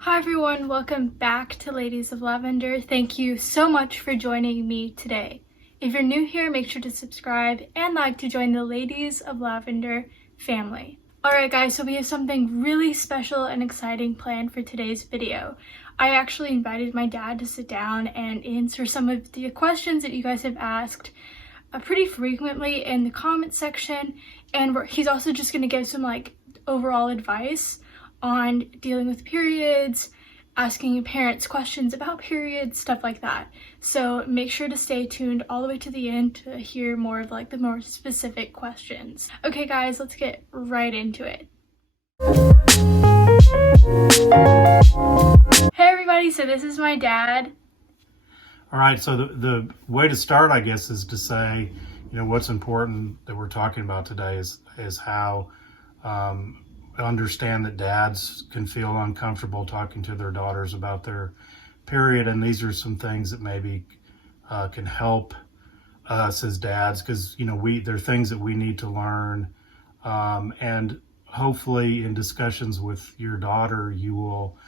Hi everyone, welcome back to Ladies of Lavender. Thank you so much for joining me today. If you're new here, make sure to subscribe and like to join the Ladies of Lavender family. Alright guys, so we have something really special and exciting planned for today's video. I actually invited my dad to sit down and answer some of the questions that you guys have asked pretty frequently in the comment section, and he's also just going to give some overall advice on dealing with periods, asking your parents questions about periods, stuff like that. So make sure to stay tuned all the way to the end to hear more of the more specific questions. Okay guys, let's get right into it. Hey everybody, so this is my dad. All right, so the way to start, I guess, is to say, what's important that we're talking about today is how understand that dads can feel uncomfortable talking to their daughters about their period, and these are some things that maybe can help us as dads, because there are things that we need to learn, and hopefully in discussions with your daughter you will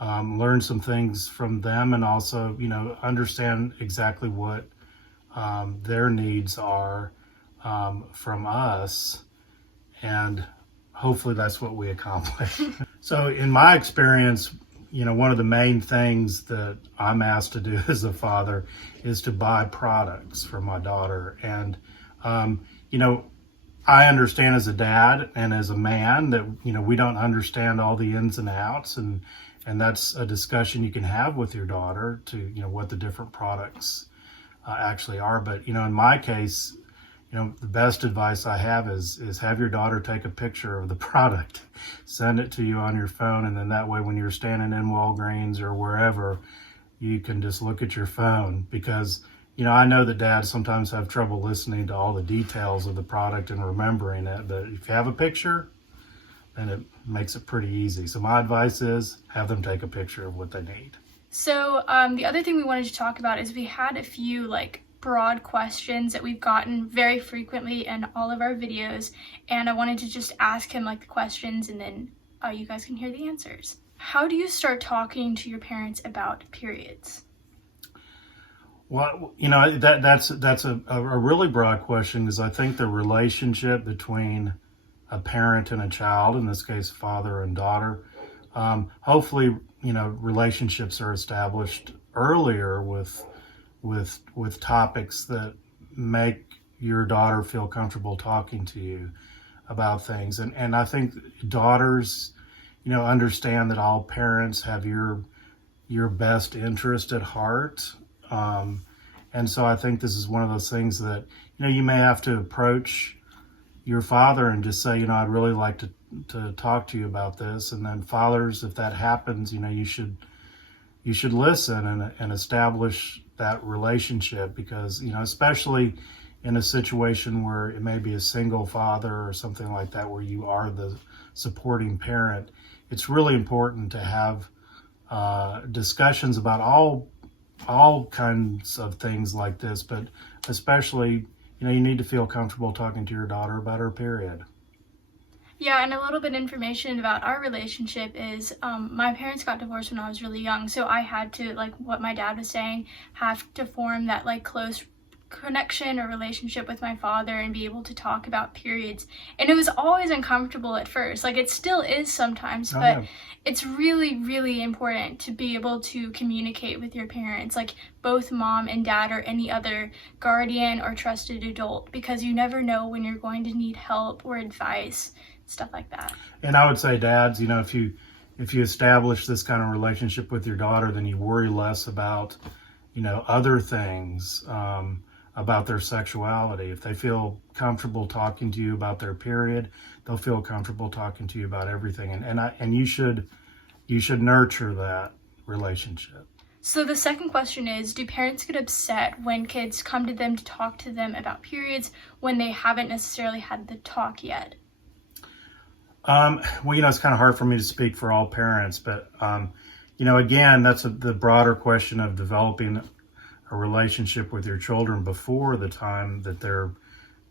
learn some things from them, and also understand exactly what their needs are from us, and hopefully that's what we accomplish. So in my experience, one of the main things that I'm asked to do as a father is to buy products for my daughter. And, I understand as a dad and as a man that, we don't understand all the ins and outs, and that's a discussion you can have with your daughter to, what the different products actually are. But, in my case, the best advice I have is have your daughter take a picture of the product, send it to you on your phone, and then that way when you're standing in Walgreens or wherever, you can just look at your phone, because I know that dads sometimes have trouble listening to all the details of the product and remembering it, but if you have a picture, then it makes it pretty easy. So my advice is have them take a picture of what they need. So the other thing we wanted to talk about is we had a few broad questions that we've gotten very frequently in all of our videos, and I wanted to just ask him the questions, and then you guys can hear the answers. How do you start talking to your parents about periods? Well, that's a really broad question, because I think the relationship between a parent and a child, in this case father and daughter, hopefully relationships are established earlier with topics that make your daughter feel comfortable talking to you about things. And I think daughters, understand that all parents have your best interest at heart. And so I think this is one of those things that, you may have to approach your father and just say, I'd really like to talk to you about this. And then fathers, if that happens, you should listen and establish that relationship, because especially in a situation where it may be a single father or something like that, where you are the supporting parent, it's really important to have discussions about all kinds of things like this, but especially you need to feel comfortable talking to your daughter about her period. Yeah, and a little bit of information about our relationship is my parents got divorced when I was really young, so I had to, what my dad was saying, have to form that close connection or relationship with my father and be able to talk about periods. And it was always uncomfortable at first, it still is sometimes, but it's really, really important to be able to communicate with your parents, both mom and dad or any other guardian or trusted adult, because you never know when you're going to need help or advice, stuff like that. And I would say, dads, if you establish this kind of relationship with your daughter, then you worry less about other things about their sexuality. If they feel comfortable talking to you about their period, they'll feel comfortable talking to you about everything, and you should nurture that relationship. So the second question is, do parents get upset when kids come to them to talk to them about periods when they haven't necessarily had the talk yet? Well, it's kind of hard for me to speak for all parents, but, again, that's the broader question of developing a relationship with your children before the time that they're,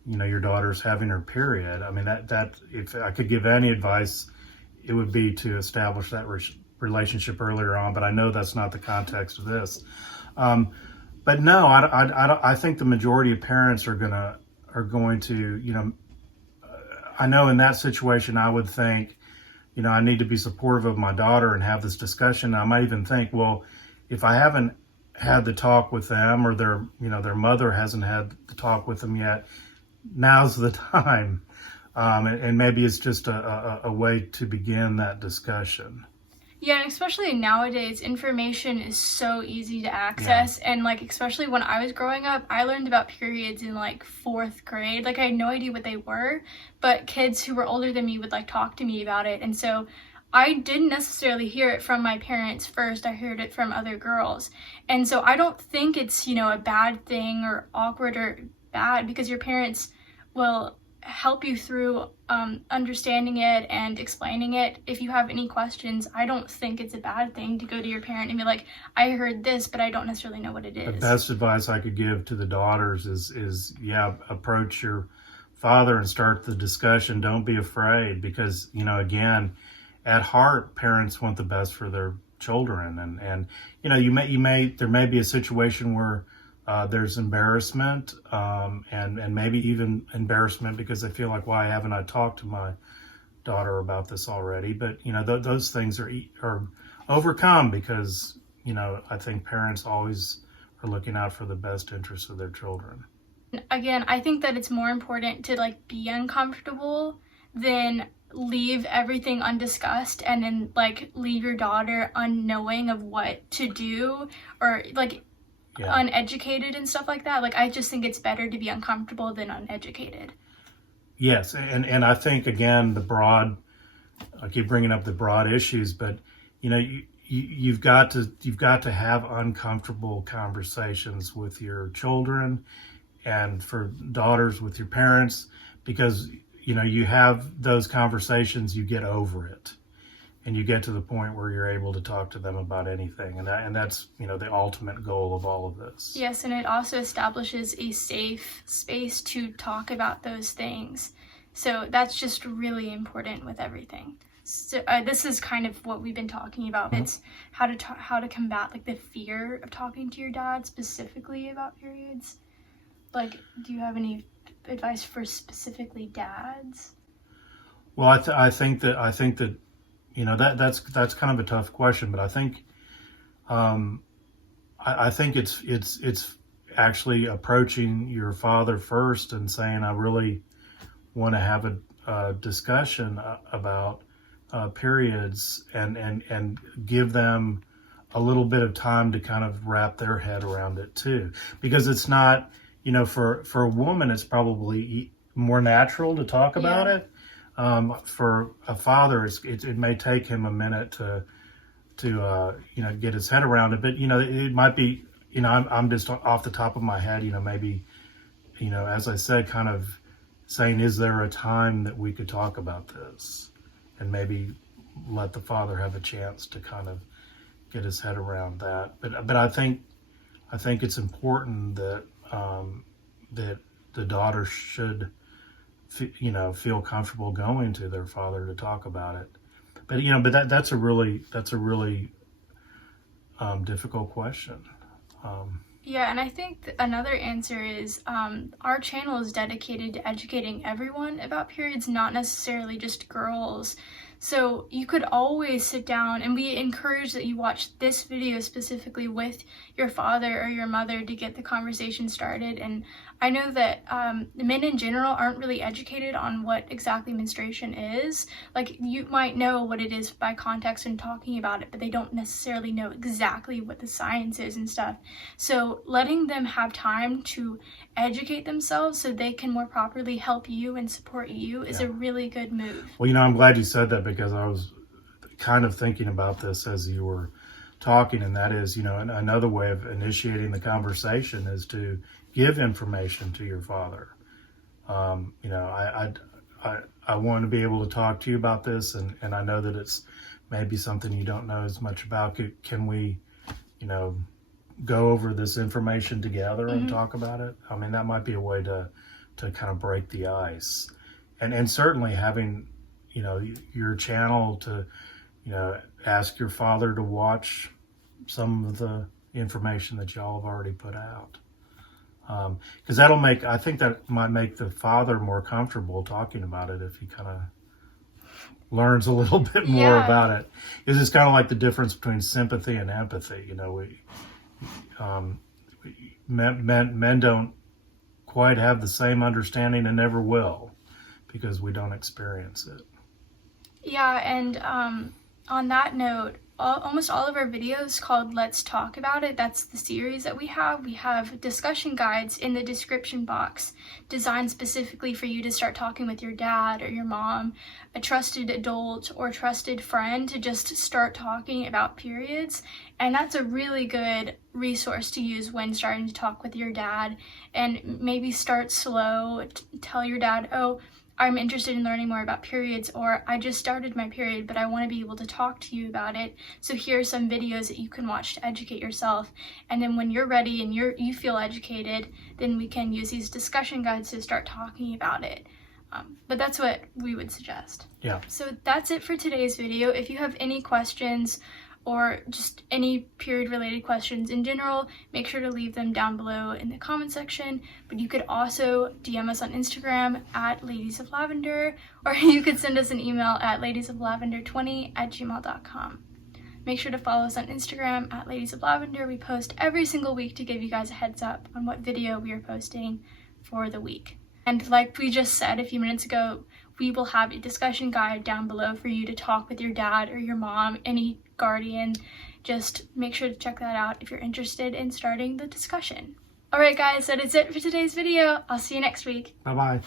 your daughter's having her period. I mean, that if I could give any advice, it would be to establish that relationship earlier on. But I know that's not the context of this. But no, I think the majority of parents are going to, I know in that situation, I would think, I need to be supportive of my daughter and have this discussion. I might even think, well, if I haven't had the talk with them, or their mother hasn't had the talk with them yet, now's the time. And maybe it's just a way to begin that discussion. Yeah, and especially nowadays, information is so easy to access. Yeah. And like, especially when I was growing up, I learned about periods in like 4th grade. Like, I had no idea what they were, but kids who were older than me would like talk to me about it. And so I didn't necessarily hear it from my parents first. I heard it from other girls. And so I don't think it's, a bad thing or awkward or bad, because your parents will help you through understanding it and explaining it. If you have any questions, I don't think it's a bad thing to go to your parent and be like, I heard this, but I don't necessarily know what it is. The best advice I could give to the daughters is approach your father and start the discussion. Don't be afraid, because, again, at heart, parents want the best for their children. And there may be a situation where there's embarrassment, and maybe even embarrassment because they feel like, why haven't I talked to my daughter about this already? But, those things are overcome because, I think parents always are looking out for the best interests of their children. Again, I think that it's more important to like be uncomfortable than leave everything undiscussed and then like leave your daughter unknowing of what to do, or like uneducated and stuff like that. Like, I just think it's better to be uncomfortable than uneducated. Yes, and I think, again, I keep bringing up the broad issues, but you've got to have uncomfortable conversations with your children, and for daughters with your parents, because you have those conversations, you get over it, and you get to the point where you're able to talk to them about anything. And that's, the ultimate goal of all of this. Yes, and it also establishes a safe space to talk about those things. So that's just really important with everything. So this is kind of what we've been talking about. Mm-hmm. It's how to combat like the fear of talking to your dad specifically about periods. Like, do you have any advice for specifically dads? Well, I think that that's kind of a tough question, but I think I think it's actually approaching your father first and saying, I really want to have a discussion about periods, and give them a little bit of time to kind of wrap their head around it too, because it's not, for a woman, it's probably more natural to talk about it. For a father, it may take him a minute to get his head around it. But it might be, I'm just off the top of my head, maybe, as I said, kind of saying, is there a time that we could talk about this, and maybe let the father have a chance to kind of get his head around that. But I think it's important that that the daughter should feel comfortable going to their father to talk about it. But that's a really difficult question. Yeah, and I think another answer is our channel is dedicated to educating everyone about periods, not necessarily just girls. So you could always sit down, and we encourage that you watch this video specifically with your father or your mother to get the conversation started. And I know that men in general aren't really educated on what exactly menstruation is. Like, you might know what it is by context and talking about it, but they don't necessarily know exactly what the science is and stuff. So letting them have time to educate themselves so they can more properly help you and support you is a really good move. Well, I'm glad you said that, because I was kind of thinking about this as you were talking, and that is, another way of initiating the conversation is to give information to your father. I want to be able to talk to you about this, and I know that it's maybe something you don't know as much about. Can we, go over this information together and talk about it? I mean, that might be a way to to kind of break the ice. And certainly having, you know, your channel to, you know, ask your father to watch some of the information that y'all have already put out. Because I think that might make the father more comfortable talking about it if he kind of learns a little bit more about it. Because it's kind of like the difference between sympathy and empathy. You know, men don't quite have the same understanding and never will because we don't experience it. Yeah, and on that note, almost all of our videos called Let's Talk About It. That's the series that we have. We have discussion guides in the description box designed specifically for you to start talking with your dad or your mom, a trusted adult or trusted friend, to just start talking about periods. And that's a really good resource to use when starting to talk with your dad. And maybe start slow, tell your dad, oh, I'm interested in learning more about periods, or I just started my period, but I want to be able to talk to you about it. So here are some videos that you can watch to educate yourself. And then when you're ready and you feel educated, then we can use these discussion guides to start talking about it. But that's what we would suggest. Yeah. So that's it for today's video. If you have any questions or just any period related questions in general, make sure to leave them down below in the comment section. But you could also DM us on Instagram at Ladies of Lavender, or you could send us an email at ladiesoflavender20@gmail.com. Make sure to follow us on Instagram at Ladies of Lavender. We post every single week to give you guys a heads up on what video we are posting for the week. And like we just said a few minutes ago, we will have a discussion guide down below for you to talk with your dad or your mom, any guardian. Just make sure to check that out if you're interested in starting the discussion. Alright guys, that is it for today's video. I'll see you next week. Bye-bye.